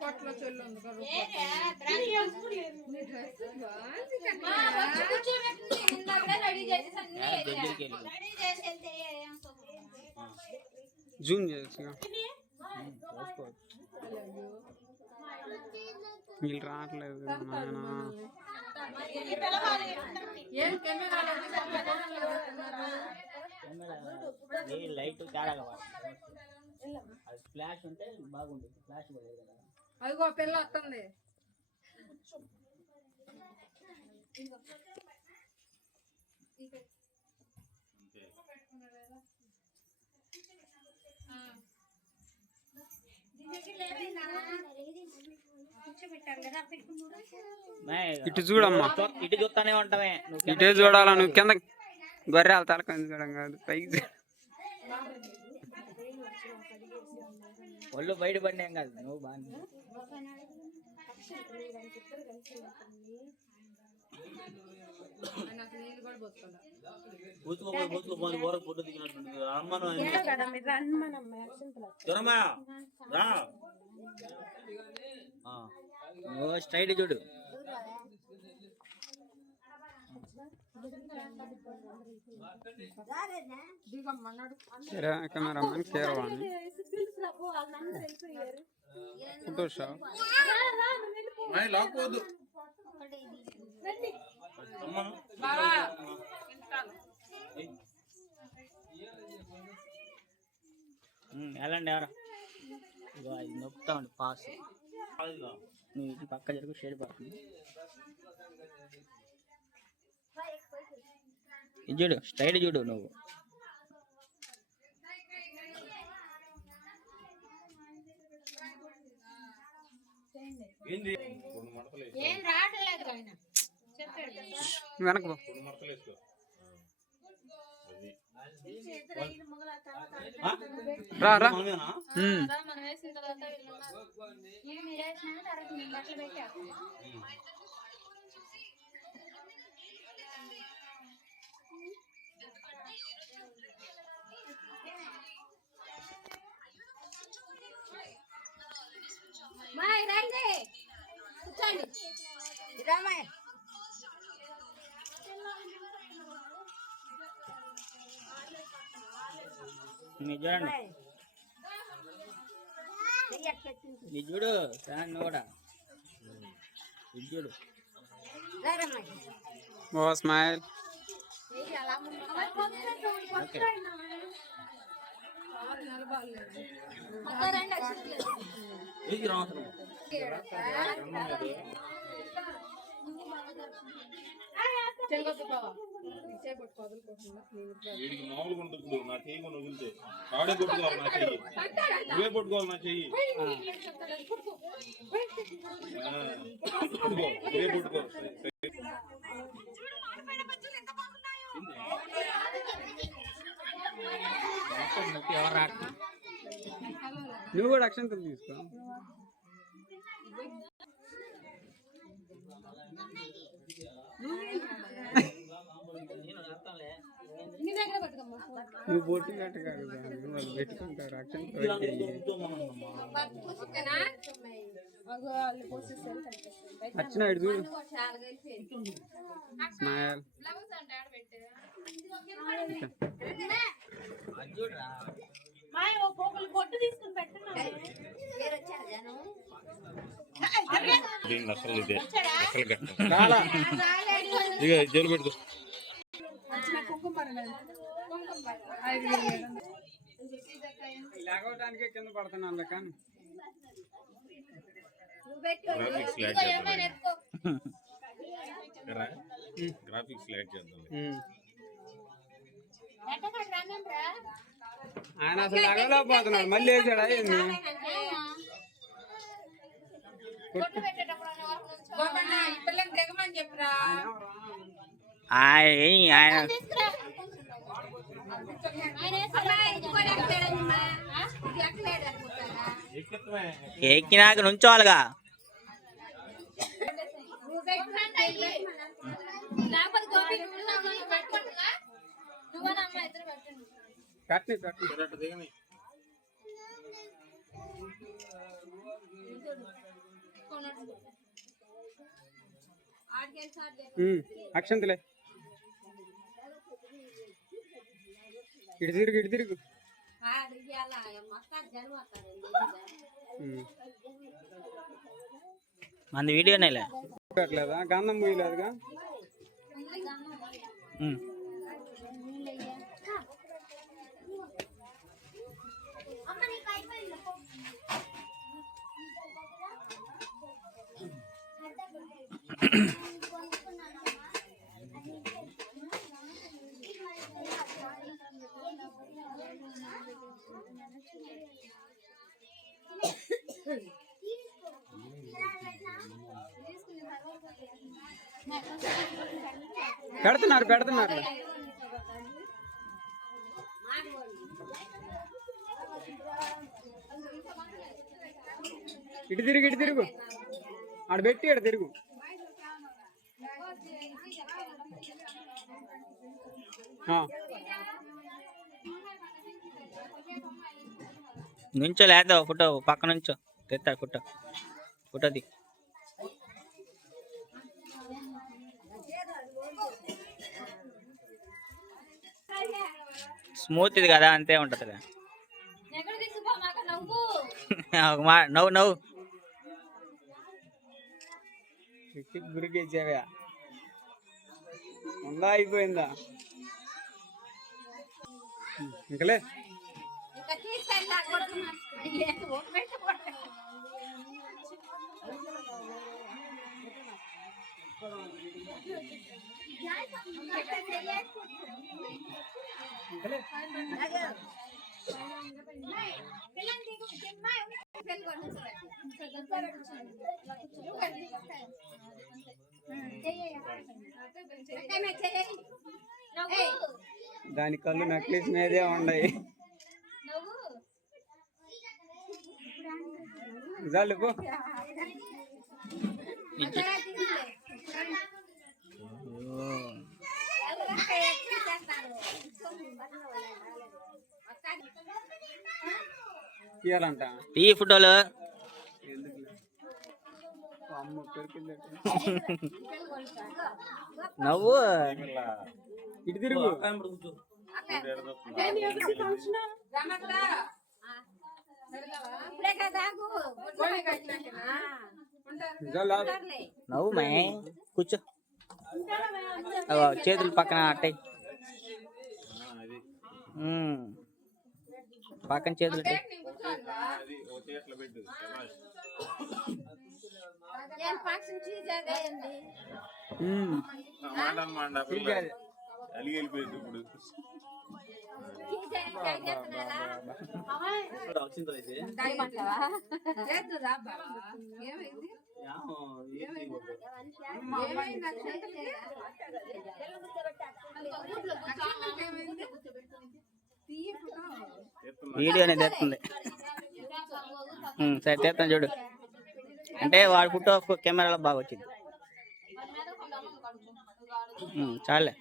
పొట్టలో చెల్లు ఉంది జూమ్ చేయొచ్చు వీళ్ళు రావట్లేదు లైట్ తేడాగా ఫ్లాష్ ఉంటే బాగుంటుంది. ఫ్లాష్ అదిగో పిల్ల వస్తుంది. ఇటు చూడమ్మా, ఇటు చూస్తానే ఉంటామే. ఇటే చూడాలా నువ్వు, కింద గొర్రెల తలకొని చూడడం కాదు, పైకి ఒళ్ళు బయట పడినాం కాదు. నువ్వు బాగా స్ట్రైట్ చూడు. కెమెరామెన్ కీరవాణి ఫోటోషా వెళ్ళండి ఎవరా. ఇది నొప్పుతా ఉండి పాస్ నువ్వు ఇది పక్క జరుగు, షేడ్ పడుతుంది. ఇది చూడు, స్ట్రైట్ చూడు నువ్వు. వెనక రా రా. చూడండి, ఇది చూడు ఫ్యాన్ కూడా ఇది చూడు. ఓ స్మైల్. ఓకే వీడికి మామూలుగా ఉంటుంది. ఇప్పుడు నా చెయ్యి కొన్ని వదిలితే ఆడే కొట్టుకోవాలి, నా చెయ్యి నువ్వే కొట్టుకోవాలి, నా చెయ్యి నువ్వే కొట్టుకో. నువ్వు కూడా అక్షంతలు తీసుకో. నువ్వు బొట్టినట్టు కాదు, వాళ్ళు పెట్టుకుంటారు అక్షంతలు. వచ్చినాడు చూడు, స్మైల్. దీన్ని అసలు ఇదే అసలు ఇక జైలు పెట్టుకో. లేకపోవడానికే కింద పడుతున్నాను కానీ గ్రాఫిక్స్ యాడ్ చేద్దాం. గ్రాఫిక్స్ యాడ్ చేద్దాం. ఆయన అసలు అగలేకపోతున్నాడు, మళ్ళీ వేసాడు. అయ్యింది ఎక్కినాక నుంచోవాలిగా. కట్ని కట్ని దిగని అక్షంతలే ఇటు తిరుగు ఇటు తిరుగు. మన వీడియోనేలే పెట్టలేదా గంధం పోయలేదుగా. పెడుతున్నారు ఇటు తిరుగు ఆడ పెట్టి ఇటు తిరుగు. నుంచో లేదా ఫోటో పక్క నుంచో తెస్తారు ఫోటో ది. స్మూత్ ఇది కదా అంతే ఉంటుంది. నవ్వు గురికేసావా ఉందా అయిపోయిందా ఇంకలే. దాని కళ్ళు నక్లీస్ మీదే ఉన్నాయి. జాలిపో తీయాలంట ఈ ఫోటోలు. నవ్వు ఇటు తిరుగు. నవ్వు మే కూర్చో. చేతులు పక్కన అట్టయి పక్కన చేతులు వీడియో అనేది తెస్తుంది. సరే తెస్తాను చూడు. అంటే వాడి ఫోటో కెమెరాలో బాగా వచ్చింది. చాలే.